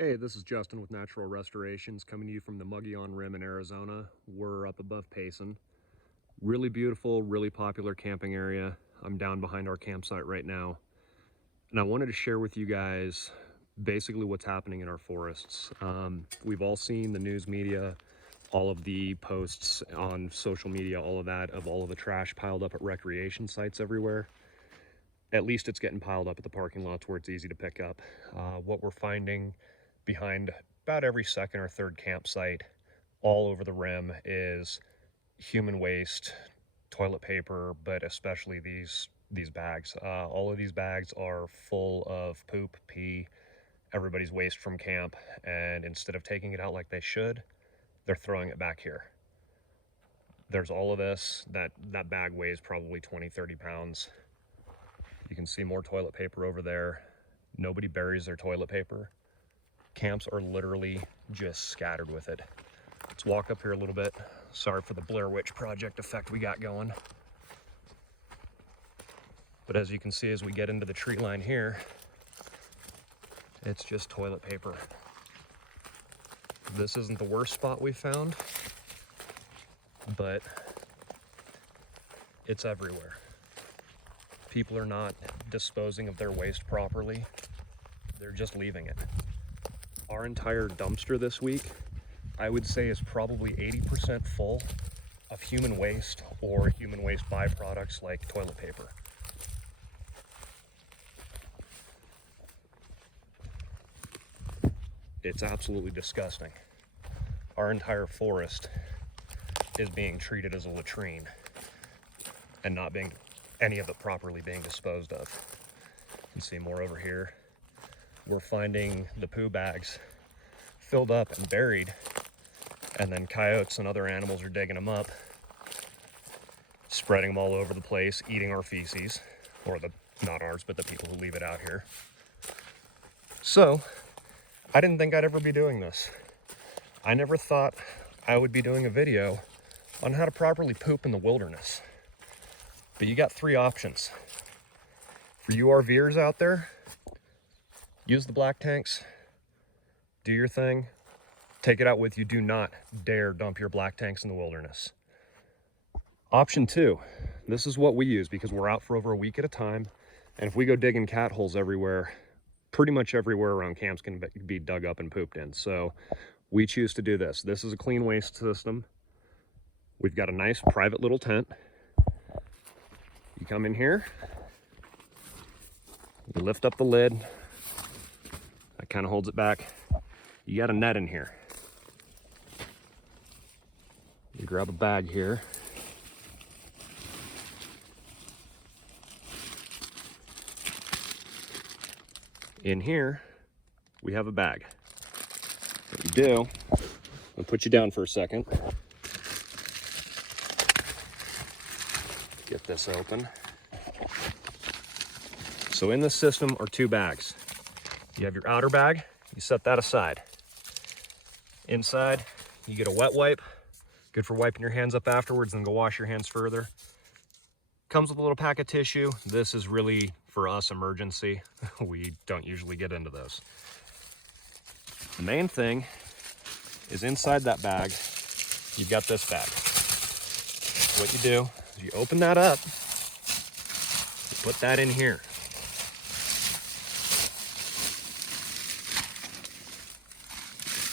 Hey, this is Justin with Natural Restorations coming to you from the Mogollon Rim in Arizona. We're up above Payson. Really beautiful, really popular camping area. I'm down behind our campsite right now. And I wanted to share with you guys basically what's happening in our forests. We've all seen the news media, all of the posts on social media, all of that, of all of the trash piled up at recreation sites everywhere. At least it's getting piled up at the parking lots where it's easy to pick up. What we're finding behind about every second or third campsite all over the rim is human waste, toilet paper, but especially these bags. All of these bags are full of poop, pee, everybody's waste from camp, and instead of taking it out like they should, they're throwing it back here. There's all of this. That bag weighs probably 20-30 pounds. You can see more toilet paper over there. Nobody buries their toilet paper. Camps are literally just scattered with it. Let's walk up here a little bit. Sorry for the Blair Witch Project effect we got going. But as you can see, as we get into the tree line here, it's just toilet paper. This isn't the worst spot we found, but it's everywhere. People are not disposing of their waste properly. They're just leaving it. Our entire dumpster this week, I would say, is probably 80% full of human waste or human waste byproducts like toilet paper. It's absolutely disgusting. Our entire forest is being treated as a latrine and not being any of it properly being disposed of. You can see more over here. We're finding the poo bags filled up and buried, and then coyotes and other animals are digging them up, spreading them all over the place, eating our feces, or not ours, but the people who leave it out here. So, I didn't think I'd ever be doing this. I never thought I would be doing a video on how to properly poop in the wilderness. But you got three options. For you RVers out there, use the black tanks, do your thing, take it out with you. Do not dare dump your black tanks in the wilderness. Option two, this is what we use because we're out for over a week at a time. And if we go digging cat holes everywhere, pretty much everywhere around camps can be dug up and pooped in. So we choose to do this. This is a clean waste system. We've got a nice private little tent. You come in here, you lift up the lid, that kind of holds it back. You got a net in here. You grab a bag here. In here, we have a bag. What you do, I'll put you down for a second. Get this open. So in this system are two bags. You have your outer bag, you set that aside. Inside, you get a wet wipe, good for wiping your hands up afterwards and go wash your hands further. Comes with a little pack of tissue. This is really, for us, emergency. We don't usually get into those. The main thing is inside that bag, you've got this bag. What you do is you open that up, you put that in here.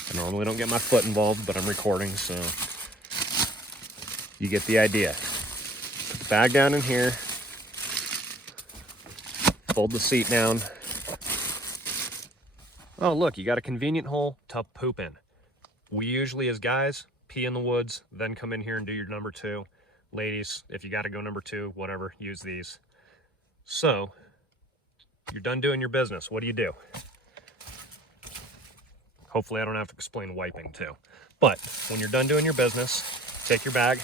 I normally don't get my foot involved, but I'm recording, so you get the idea. Put the bag down in here, fold the seat down. Oh, look, you got a convenient hole to poop in. We usually, as guys, pee in the woods, then come in here and do your number two. Ladies, if you got to go number two, whatever, use these. So, you're done doing your business. What do? Hopefully I don't have to explain wiping too. But when you're done doing your business, take your bag.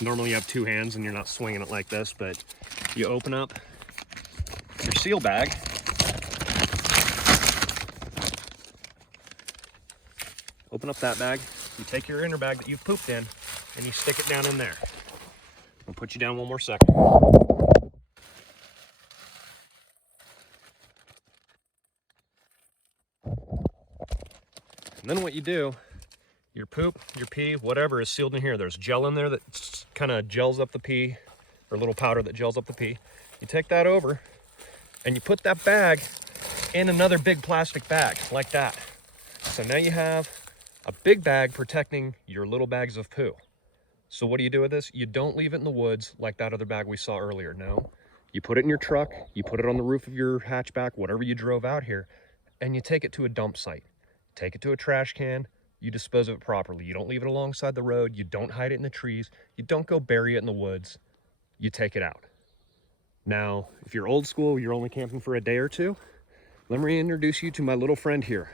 Normally you have two hands and you're not swinging it like this, but you open up your seal bag. Open up that bag. You take your inner bag that you've pooped in and you stick it down in there. I'll put you down one more second. And then what you do, your poop, your pee, whatever is sealed in here. There's gel in there that kind of gels up the pee, or a little powder that gels up the pee. You take that over and you put that bag in another big plastic bag like that. So now you have a big bag protecting your little bags of poo. So what do you do with this? You don't leave it in the woods like that other bag we saw earlier. No, you put it in your truck, you put it on the roof of your hatchback, whatever you drove out here, and you take it to a dump site. Take it to a trash can, you dispose of it properly. You don't leave it alongside the road, you don't hide it in the trees, you don't go bury it in the woods, you take it out. Now, if you're old school, you're only camping for a day or two, let me introduce you to my little friend here.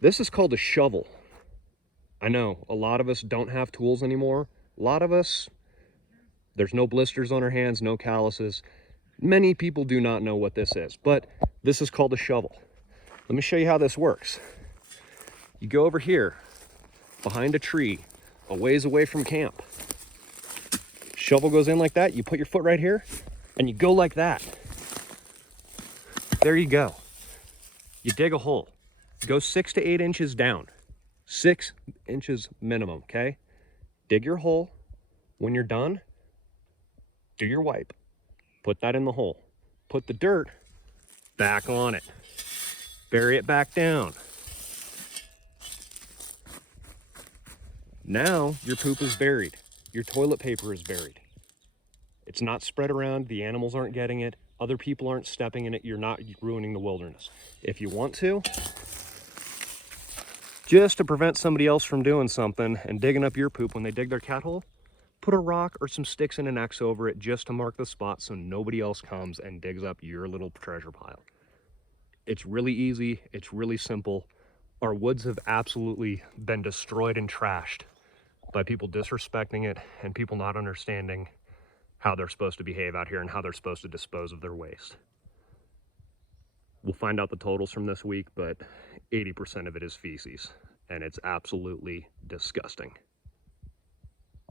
This is called a shovel. I know a lot of us don't have tools anymore. A lot of us, there's no blisters on our hands, no calluses. Many people do not know what this is, but this is called a shovel. Let me show you how this works. You go over here, behind a tree, a ways away from camp. Shovel goes in like that, you put your foot right here, and you go like that. There you go. You dig a hole. Go 6 to 8 inches down. 6 inches minimum, okay? Dig your hole. When you're done, do your wipe. Put that in the hole. Put the dirt back on it. Bury it back down. Now your poop is buried. Your toilet paper is buried. It's not spread around. The animals aren't getting it. Other people aren't stepping in it. You're not ruining the wilderness. If you want to, just to prevent somebody else from doing something and digging up your poop when they dig their cat hole, put a rock or some sticks and an X over it just to mark the spot so nobody else comes and digs up your little treasure pile. It's really easy. It's really simple. Our woods have absolutely been destroyed and trashed by people disrespecting it and people not understanding how they're supposed to behave out here and how they're supposed to dispose of their waste. We'll find out the totals from this week, but 80% of it is feces, and it's absolutely disgusting.